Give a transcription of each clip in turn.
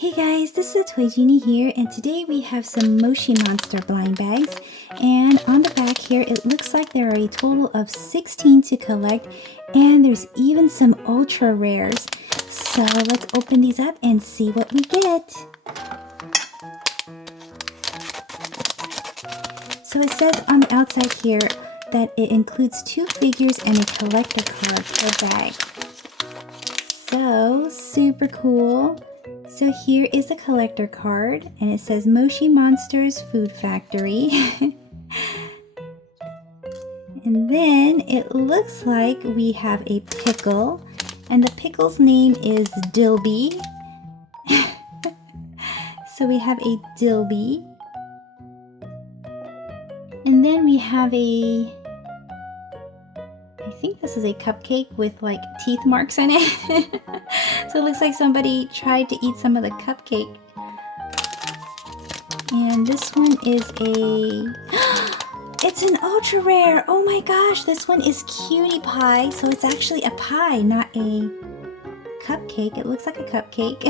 Hey guys, this is Toy Genie here, and today we have some Moshi Monster Blind Bags. And on the back here, it looks like there are a total of 16 to collect, and there's even some ultra rares. So let's open these up and see what we get. So it says on the outside here that it includes 2 figures and a collector card per bag. So super cool. So here is the collector card, and it says Moshi Monsters Food Factory. And then it looks like we have a pickle, and the pickle's name is Dilby. So we have a Dilby. And then we have I think this is a cupcake with like teeth marks in it. So it looks like somebody tried to eat some of the cupcake. And this one is it's an ultra rare. Oh my gosh, this one is cutie pie. So it's actually a pie, not a cupcake. It looks like a cupcake.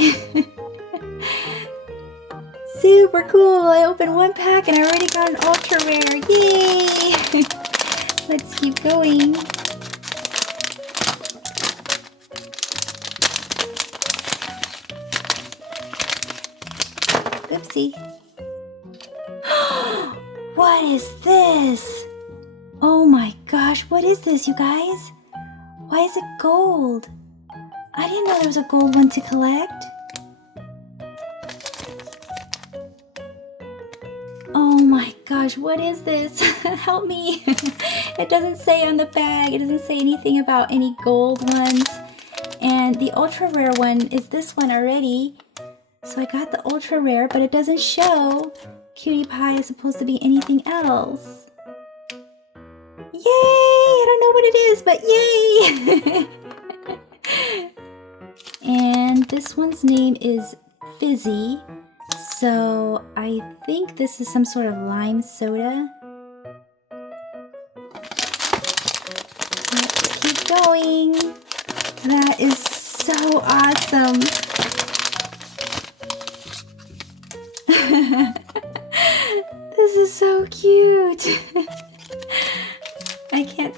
Super cool. I opened one pack and I already got an ultra rare. Yay! Let's keep going. Oopsie. What is this? Oh my gosh, what is this, you guys? Why is it gold? I didn't know there was a gold one to collect. Oh my gosh, what is this? Help me. It doesn't say on the bag. It doesn't say anything about any gold ones. And the ultra rare one is this one already. So I got the ultra rare, but it doesn't show cutie pie is supposed to be anything else. Yay! I don't know what it is, but yay! And this one's name is Fizzy. So I think this is some sort of lime soda. Let's keep going. That is so awesome. This is so cute. I can't.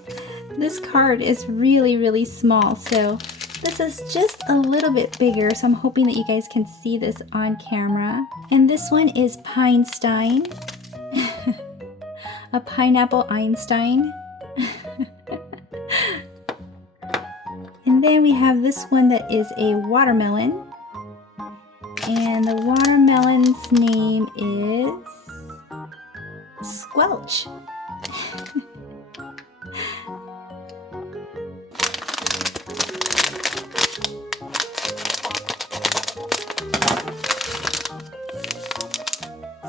This card is really small, so this is just a little bit bigger, so I'm hoping that you guys can see this on camera. And this one is Pinestein. A pineapple Einstein. And then we have this one that is a watermelon. And the watermelon's name is Squelch.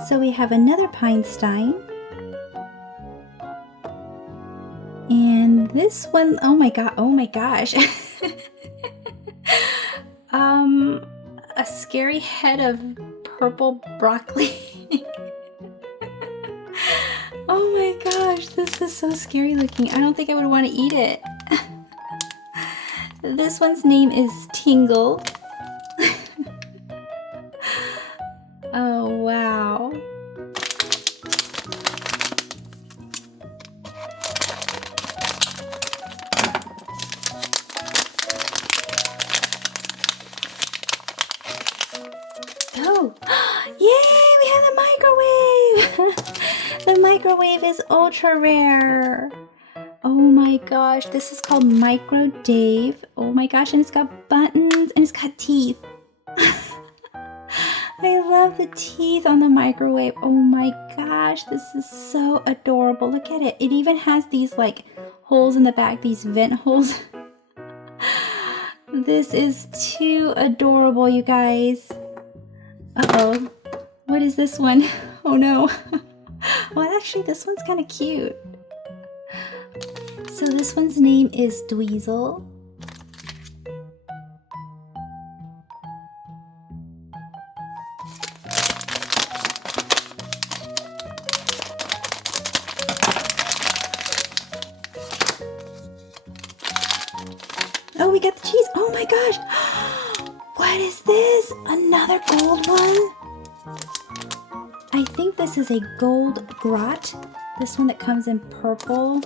So we have another Pinestein. And this one, oh my gosh. A scary head of purple broccoli. Oh my gosh, this is so scary looking. I don't think I would want to eat it. This one's name is Tingle. Oh wow. Oh, yay, we have the microwave. The microwave is ultra rare. Oh my gosh, this is called Micro Dave. Oh my gosh, and it's got buttons and it's got teeth. I love the teeth on the microwave. Oh my gosh, this is so adorable. Look at it. It even has these like holes in the back, these vent holes. This is too adorable, you guys. Uh-oh. What is this one? Oh no. Well, actually, this one's kind of cute. So this one's name is Dweezil. Oh, we got the cheese. Oh my gosh. What What is this? Another gold one? I think this is a gold grot. This one that comes in purple.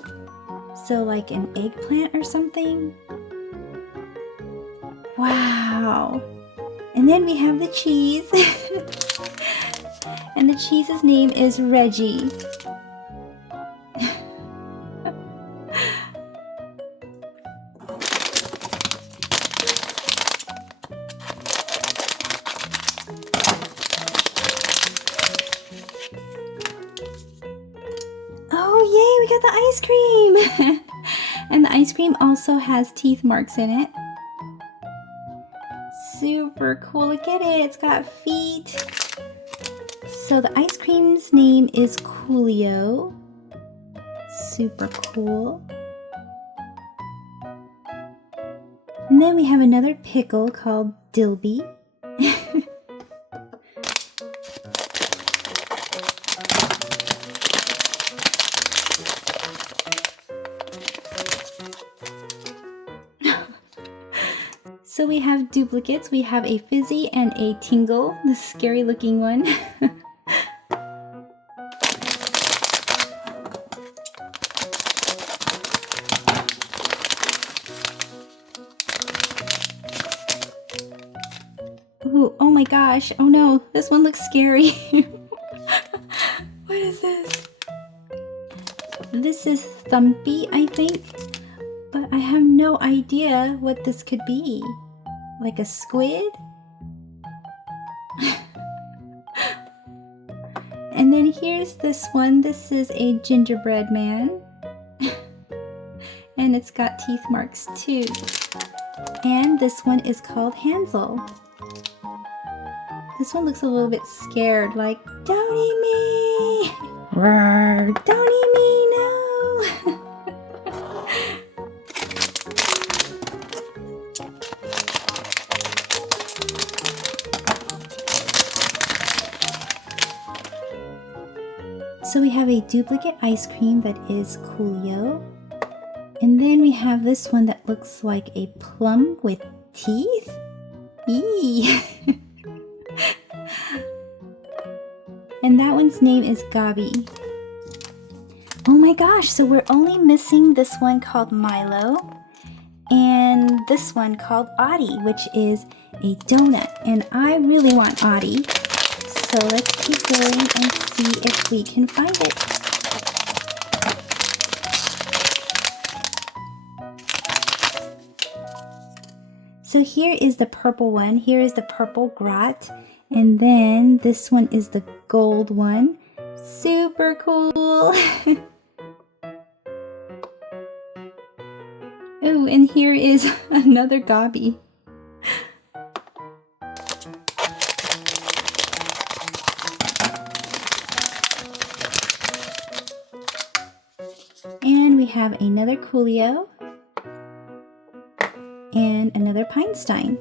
So like an eggplant or something. Wow. And then we have the cheese. And the cheese's name is Reggie. Oh yay, we got the ice cream! And the ice cream also has teeth marks in it. Super cool, look at it, it's got feet. So the ice cream's name is Coolio. Super cool. And then we have another pickle called Dilby. So we have duplicates. We have a Fizzy and a Tingle, the scary looking one. Ooh, oh my gosh, oh no, this one looks scary. What is this? This is Thumpy, I think, but I have no idea what this could be. Like a squid? And then here's this one. This is a gingerbread man. And it's got teeth marks too. And this one is called Hansel. This one looks a little bit scared, like, don't eat me! Roar, don't eat me, no! So we have a duplicate ice cream that is Coolio. And then we have this one that looks like a plum with teeth. Eee! And that one's name is Gabi. Oh my gosh, so we're only missing this one called Milo and this one called Audie, which is a donut. And I really want Audie. So let's keep going and see if we can find it. So here is the purple one. Here is the purple grot. And then this one is the gold one. Super cool. Oh, and here is another Gabi. And we have another Coolio and another Pinestein.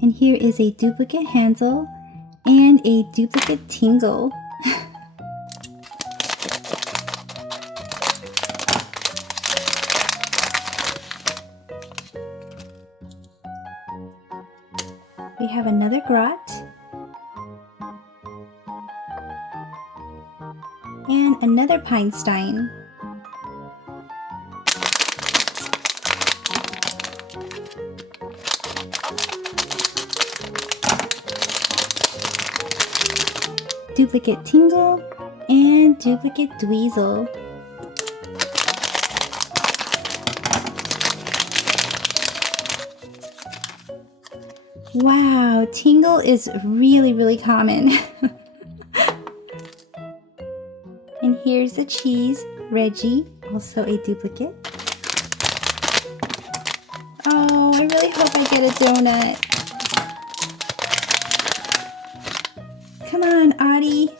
And here is a duplicate Hansel and a duplicate Tingle. We have another grot and another Pinestein. Duplicate Tingle and duplicate Dweezil. Wow, Tingle is really common. And here's the cheese, Reggie, also a duplicate. Oh, I really hope I get a donut. Come on, Audie.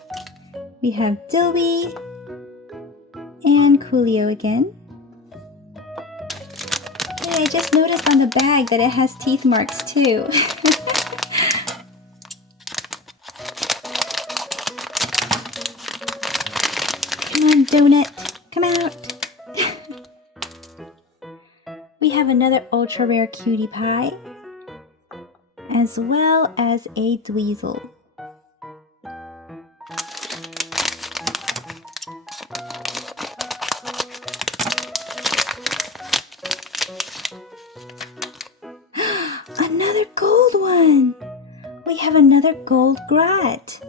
We have Dilby and Coolio again. Hey, I just noticed on the bag that it has teeth marks too. Come on, donut. Come out. We have another ultra rare cutie pie, as well as a dweezil. Another gold one! We have another gold grat.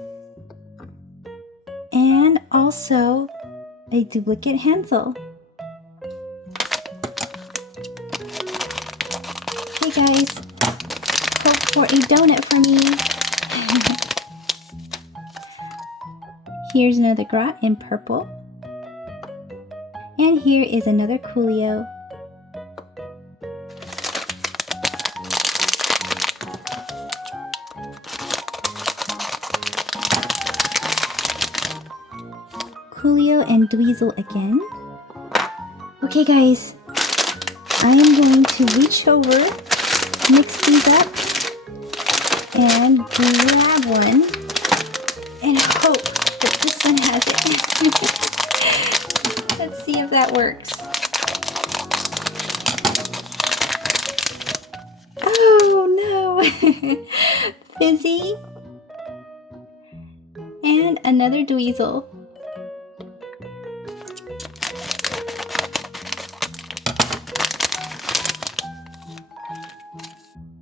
And also a duplicate Hansel. Hey guys, hope for a donut for me. Here's another grat in purple. And here is another Coolio. Coolio and dweezil again. Okay guys, I am going to reach over, mix these up, and grab one, and hope that this one has it. Let's see if that works. Oh no! Fizzy, and another dweezil.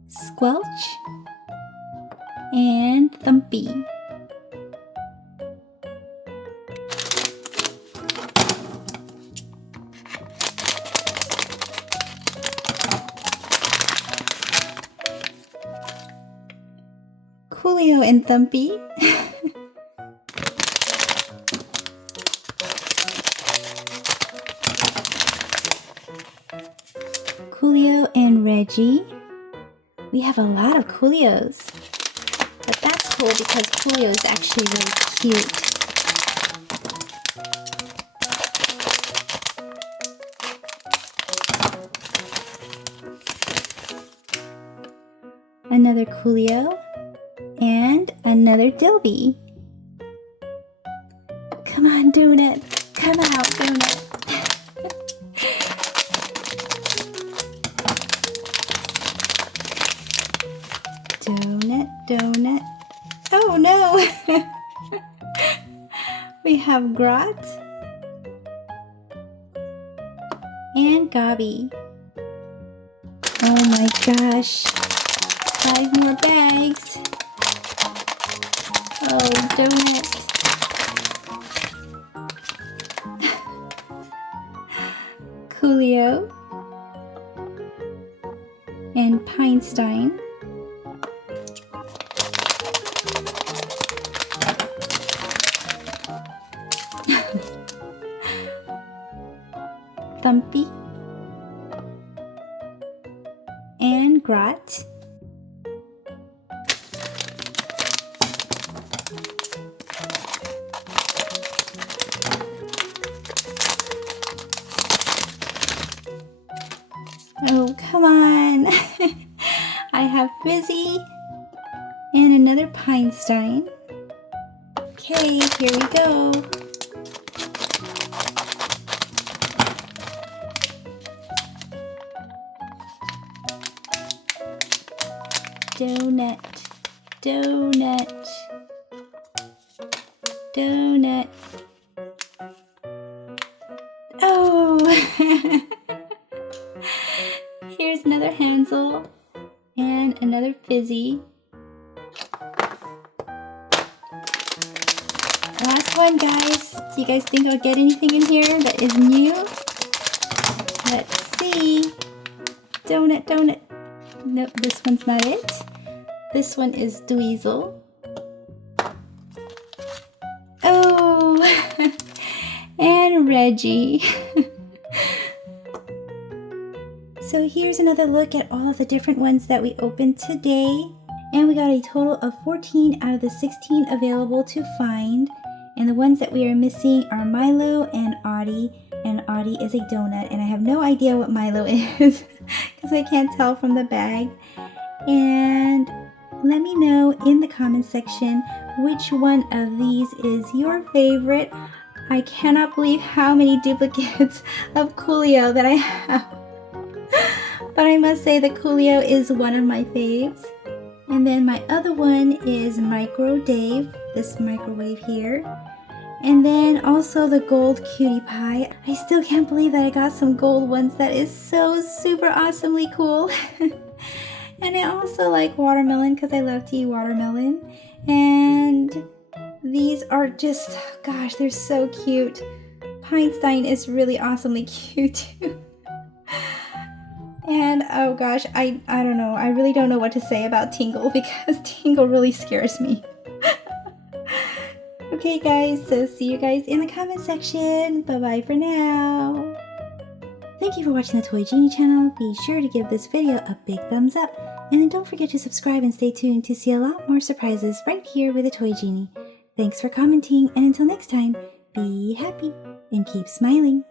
Squelch and Thumpy. Coolio and Thumpy. Coolio and Reggie. We have a lot of Coolios, but that's cool because Coolio is actually really cute. Another Coolio and another Dilby. Come on, donut, come out, donut. Donut. Oh no! We have Grot and Gobby. Oh my gosh! 5 more bags. Oh, donut. Coolio and Pinestein. Thumpy and Grot. Oh, come on. I have Fizzy and another Pinestein. Okay, here we go. Donut, donut, donut. Oh! Here's another Hansel and another Fizzy. Last one, guys. Do you guys think I'll get anything in here that is new? Let's see. Donut, donut. Nope, this one's not it. This one is dweezil. Oh, and Reggie. So here's another look at all of the different ones that we opened today. And we got a total of 14 out of the 16 available to find. And the ones that we are missing are Milo and Audie. And Audie is a donut. And I have no idea what Milo is because I can't tell from the bag. And let me know in the comment section which one of these is your favorite. I cannot believe how many duplicates of Coolio that I have. But I must say that Coolio is one of my faves. And then my other one is Micro Dave, this microwave here. And then also the gold cutie pie. I still can't believe that I got some gold ones. That is so super awesomely cool. And I also like watermelon because I love to eat watermelon. And these are just, gosh, they're so cute. Pinestein is really awesomely cute too. And oh gosh, I don't know. I really don't know what to say about Tingle because Tingle really scares me. Okay guys, so see you guys in the comment section. Bye bye for now. Thank you for watching the Toy Genie channel. Be sure to give this video a big thumbs up. And then don't forget to subscribe and stay tuned to see a lot more surprises right here with the Toy Genie. Thanks for commenting, and until next time, be happy and keep smiling.